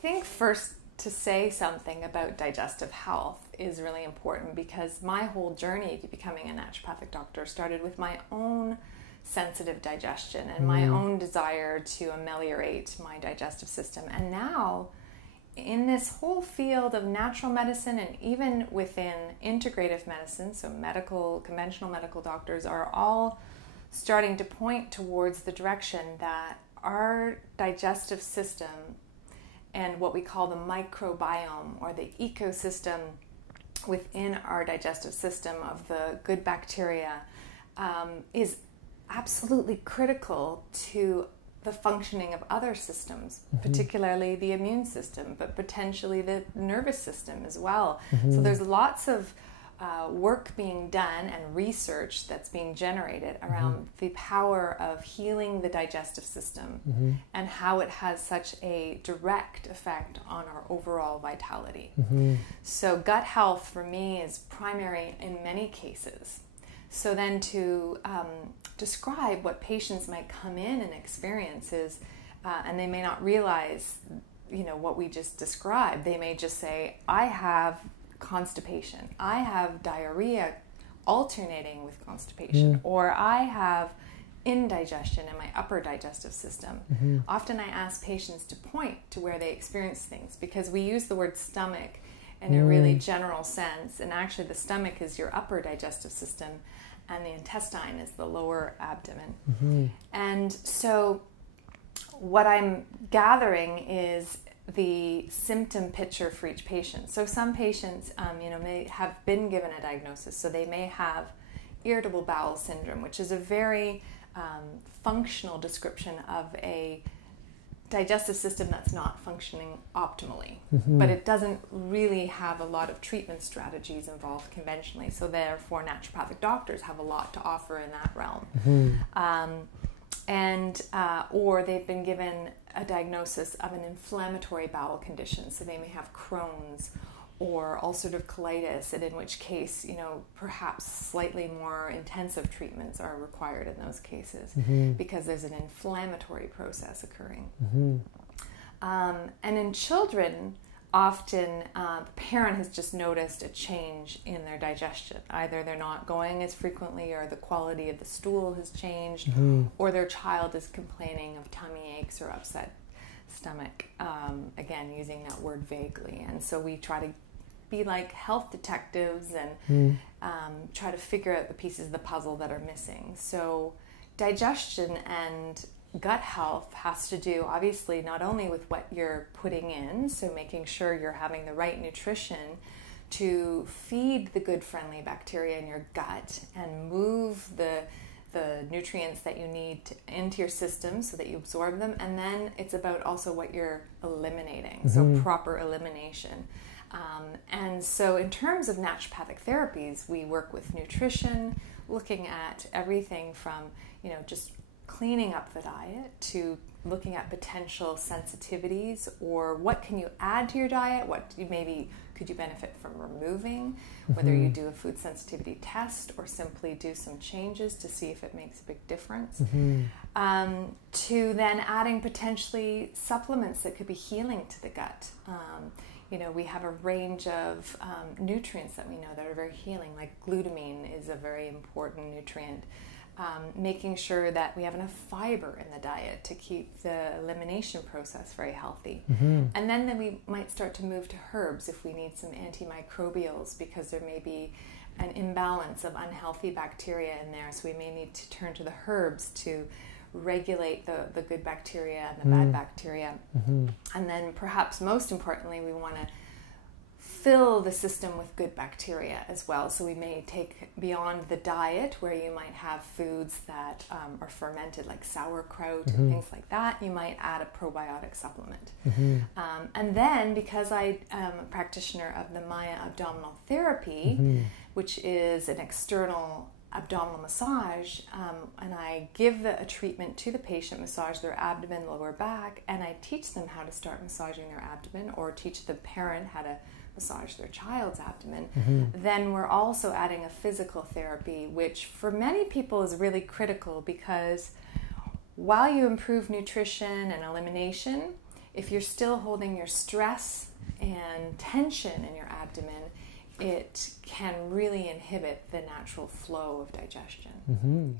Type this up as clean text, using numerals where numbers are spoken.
think first to say something about digestive health is really important, because my whole journey to becoming a naturopathic doctor started with my own sensitive digestion and my own desire to ameliorate my digestive system. And now in this whole field of natural medicine, and even within integrative medicine, so conventional medical doctors are all starting to point towards the direction that our digestive system and what we call the microbiome, or the ecosystem within our digestive system of the good bacteria, is absolutely critical to the functioning of other systems, particularly the immune system, but potentially the nervous system as well. So there's lots of work being done and research that's being generated around the power of healing the digestive system and how it has such a direct effect on our overall vitality. So gut health for me is primary in many cases. So then to describe what patients might come in and experience is, and they may not realize, what we just described. They may just say, I have constipation, I have diarrhea alternating with constipation, or I have indigestion in my upper digestive system. Often I ask patients to point to where they experience things, because we use the word stomach in a really general sense, and actually the stomach is your upper digestive system and the intestine is the lower abdomen. And so what I'm gathering is the symptom picture for each patient. So some patients, may have been given a diagnosis. So they may have irritable bowel syndrome, which is a very functional description of a digestive system that's not functioning optimally. But it doesn't really have a lot of treatment strategies involved conventionally. So therefore, naturopathic doctors have a lot to offer in that realm. Or they've been given a diagnosis of an inflammatory bowel condition. So they may have Crohn's or ulcerative colitis, and in which case, perhaps slightly more intensive treatments are required in those cases because there's an inflammatory process occurring. And in children, often the parent has just noticed a change in their digestion. Either they're not going as frequently, or the quality of the stool has changed, or their child is complaining of tummy aches or upset stomach, again, using that word vaguely. And so we try to be like health detectives and try to figure out the pieces of the puzzle that are missing. So digestion and gut health has to do, obviously, not only with what you're putting in, so making sure you're having the right nutrition to feed the good friendly bacteria in your gut and move the nutrients that you need into your system so that you absorb them. And then it's about also what you're eliminating, so proper elimination. And so in terms of naturopathic therapies, we work with nutrition, looking at everything from, just cleaning up the diet to looking at potential sensitivities, or what can you add to your diet, what could you benefit from removing, whether you do a food sensitivity test or simply do some changes to see if it makes a big difference, to then adding potentially supplements that could be healing to the gut. We have a range of nutrients that we know that are very healing, like glutamine is a very important nutrient. Making sure that we have enough fiber in the diet to keep the elimination process very healthy. And then we might start to move to herbs if we need some antimicrobials, because there may be an imbalance of unhealthy bacteria in there. So we may need to turn to the herbs to regulate the good bacteria and the bad bacteria. And then perhaps most importantly, we want to fill the system with good bacteria as well. So we may take beyond the diet, where you might have foods that are fermented, like sauerkraut and things like that. You might add a probiotic supplement. And then, because I am a practitioner of the Maya abdominal therapy, which is an external abdominal massage, and I give a treatment to the patient, massage their abdomen, lower back, and I teach them how to start massaging their abdomen, or teach the parent how to massage their child's abdomen, then we're also adding a physical therapy, which for many people is really critical, because while you improve nutrition and elimination, if you're still holding your stress and tension in your abdomen, it can really inhibit the natural flow of digestion. Mm-hmm.